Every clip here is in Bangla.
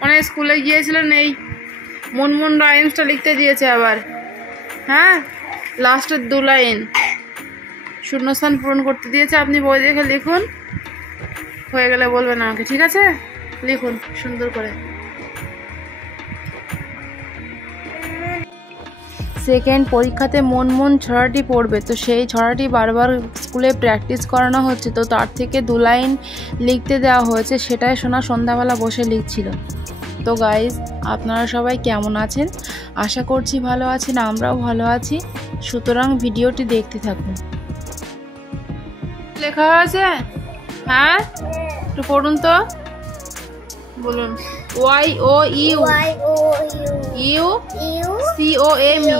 মানে স্কুলে গিয়েছিলেন, এই মুনমুন রাইমসটা লিখতে দিয়েছে আবার। হ্যাঁ, লাস্টের 2 লাইন শূন্যস্থান পূরণ করতে দিয়েছে। আপনি বই দেখে লিখুন, হয়ে গেলে বলবেন আমাকে, ঠিক আছে? লিখুন সুন্দর করে। সেকেন্ড পরীক্ষাতে মুনমুন ছড়াটি পড়বে, তো সেই ছড়াটি বারবার স্কুলে প্র্যাকটিস করানো হচ্ছে, তো তার থেকে 2 লাইন লিখতে দেওয়া হয়েছে, সেটাই শোনা সন্ধ্যাবেলা বসে লিখছিল। তো গাইজ, আপনারা সবাই কেমন আছেন? আশা করছি ভালো আছেন, আমরাও ভালো আছি। সুতরাং ভিডিওটি দেখতে থাকুন। লেখা আছে? হ্যাঁ, একটু পড়ুন তো, বলুন। YOU COME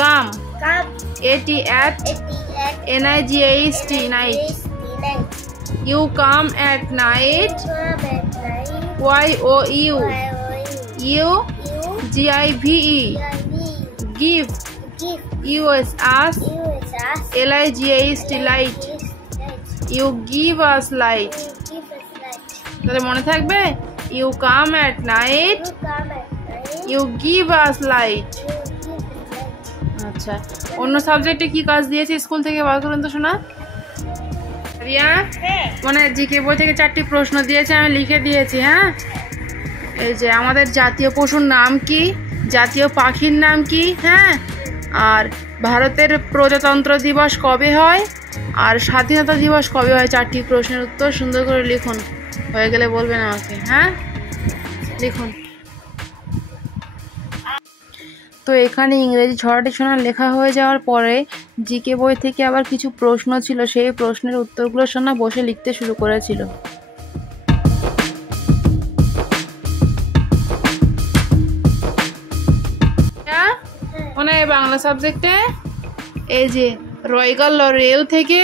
come, AT NIGHT night, you come at night, YOU GIVE give, US us, LIGHT light, you give us light। তাহলে মনে থাকবে, you come at night, you give us light। আচ্ছা, অন্য সাবজেক্টে কি কাজ দিয়েছে স্কুল থেকে বার করুন তো শোনা। রিয়া, মানে জিকে বই থেকে 4টি প্রশ্ন দিয়েছে, আমি লিখে দিয়েছি। হ্যাঁ, এই যে আমাদের জাতীয় পশুর নাম কি, জাতীয় পাখির নাম কি, হ্যাঁ, আর ভারতের প্রজাতন্ত্র দিবস কবে হয়, আর স্বাধীনতা দিবস কবে হয়। 4টি প্রশ্নের উত্তর সুন্দর করে লিখুন, হয়ে গেলে বলবেন আমাকে। হ্যাঁ, লিখুন। তো এখানে ইংরেজি ছড়াটি শোনা লেখা হয়ে যাওয়ার পরে জিকে বই থেকে আবার কিছু প্রশ্ন ছিল, সেই প্রশ্নের উত্তরগুলো শোনা বসে লিখতে শুরু করেছিল। মানে বাংলা সাবজেক্টে এই যে রয়গাল রেল থেকে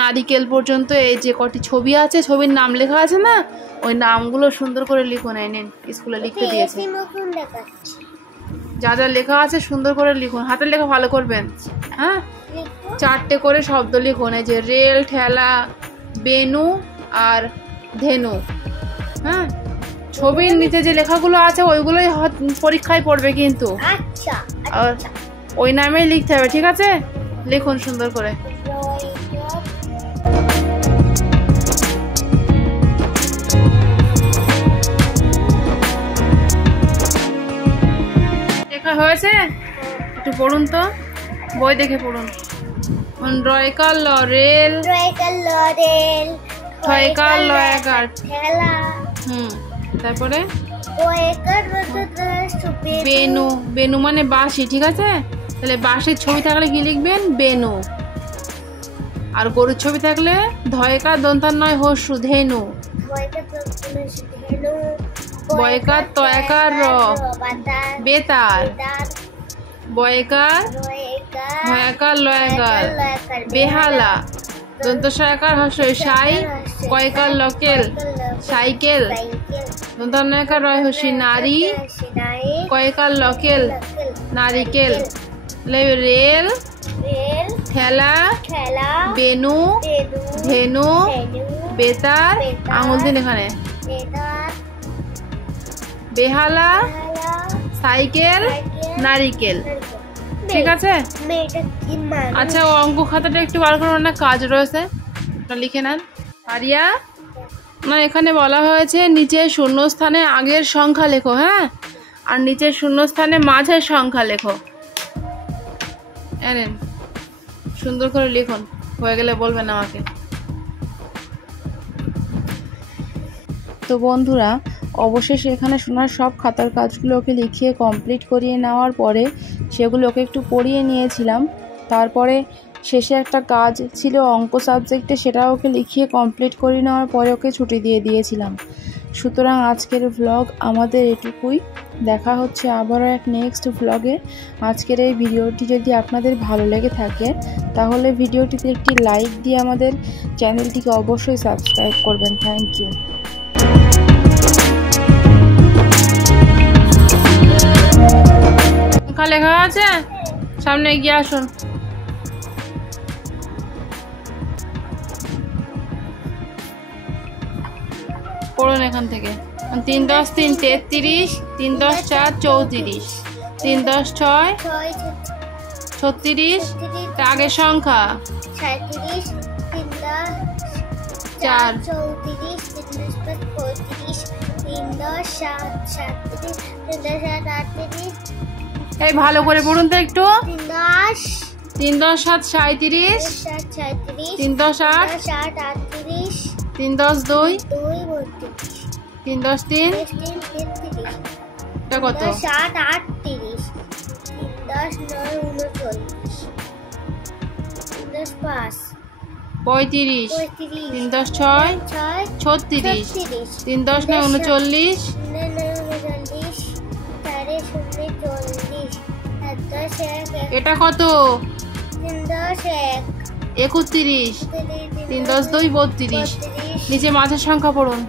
নারিকেল পর্যন্ত এই যে কটি ছবি আছে, ছবির নাম লেখা আছে না, ওই নামগুলো সুন্দর করে লিখুন। নেন, স্কুলে লিখতে দিয়েছে, যা যা লেখা আছে সুন্দর করে লিখুন, হাতের লেখা ভালো করবেন। হ্যাঁ, 4টে করে শব্দ লিখুন, এই যে রেল, ঠেলা, বেনু আর ধেনু। হ্যাঁ, ছবির নিচে যে লেখাগুলো আছে ওইগুলোই পরীক্ষায় পড়বে কিন্তু, আর ওই নামেই লিখতে হবে, ঠিক আছে? লিখুন সুন্দর করে। লেখা হয়েছে? একটু পড়ুন তো, বই দেখে পড়ুন। রয়কাল রেল, ঠয়কাল লয়কার, তারপরে বেনু, বেনু মানে বাঁশি, ঠিক আছে? তাহলে বাঁশির ছবি থাকলে কি লিখবেন? বেনু। আর গরুর ছবি থাকলে ধয়কার দন্তান্নয় হস্যু, ধেনু। বয়কার তয়কার র, বেতার। বয়কার ভয়কার লয়কার, বেহালা। দন্তস্বয়কার হস্য সাই, কয়কার লকেল, সাইকেল। দন্তান্নয়কার রয় হস্যি নারী, কয়কার লকেল, নারিকেল। রেল, ঠেলা, বেনু, ধেনু, বেতার, আঙুল দিন এখানে, বেহালা, সাইকেল, নারিকেল, ঠিক আছে? আচ্ছা, ও অঙ্ক খাতাটা একটু বার করুন, না কাজ রয়েছে, লিখে নেন। আরিয়া, না এখানে বলা হয়েছে নিচে শূন্যস্থানে আগের সংখ্যা লেখো। হ্যাঁ, আর নিচের শূন্যস্থানে মাঝের সংখ্যা লেখো। এনেন, সুন্দর করে লিখুন, হয়ে গেলে বলবেন আমাকে। তো বন্ধুরা, অবশেষে এখানে শোনার সব খাতার কাজগুলোকে লিখিয়ে কমপ্লিট করিয়ে নেওয়ার পরে সেগুলোকে একটু পড়িয়ে নিয়েছিলাম। তারপরে শেষে একটা কাজ ছিল অঙ্ক সাবজেক্টে, সেটা ওকে লিখিয়ে কমপ্লিট করে নেওয়ার পরে ওকে ছুটি দিয়ে দিয়েছিলাম। সুতরাং আজকের ভ্লগ আমাদের এটুকুই, দেখা হচ্ছে আবারও এক নেক্সট ভ্লগে। আজকের এই ভিডিওটি যদি আপনাদের ভালো লেগে থাকে তাহলে ভিডিওটিতে একটি লাইক দিয়ে আমাদের চ্যানেলটিকে অবশ্যই সাবস্ক্রাইব করবেন। Thank you. লেখা আছে, সামনে এগিয়ে আসুন। পড়ুন এখান থেকে। 3 10 3 33, 3 10 4 34, 3 10 6 36, আগের সংখ্যা 37, 3 10 4 34, 3 10 35, 3 10 7 37, 3 10 7 38, এই ভালো করে পড়ুন তো একটু। 3 10 3 10 7 37, 37, 3 10 8 7 38, 3 10 2 2 32, 3 10 3, 3 33, এটা কত? 7 38, 3 10 9 39, 3 10 5 35, 35, 3 10 6 6 36, 36, 3 10 9 39, 39, 4 0 40, 10 1, এটা কত? 3 10 1, 31, 3 10 2 32, 32, নিচে মাঝের সংখ্যা পড়ুন।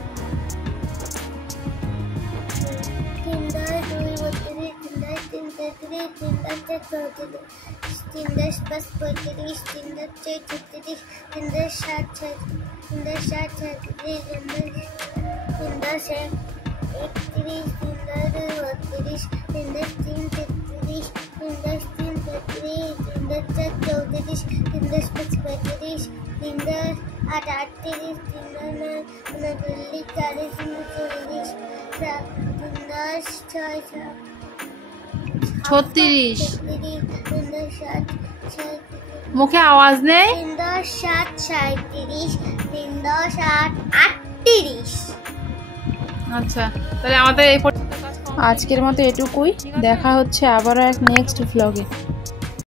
3 10 2 32, 3 10 3 33, 3 10 4 34, 3 10 5 35, 3 10 6 36, 3 10 7 6, 3 10 7 33, 3 10 1, 31, 3 10 32, 3 10 3 33, 3 10 3 33, 3 10 4 34, 3 10 5 35, 3 10 8 38, 3 10 9 39, 40 40, 3 10 6 36, 3 10 7 37, মুখে আওয়াজ নেই। 3 10 7 37, 3 10 8 38। আচ্ছা, তাহলে আমাদের এই আজকের মতো এটুকুই। দেখা হচ্ছে আবারও এক নেক্সট ভ্লগে।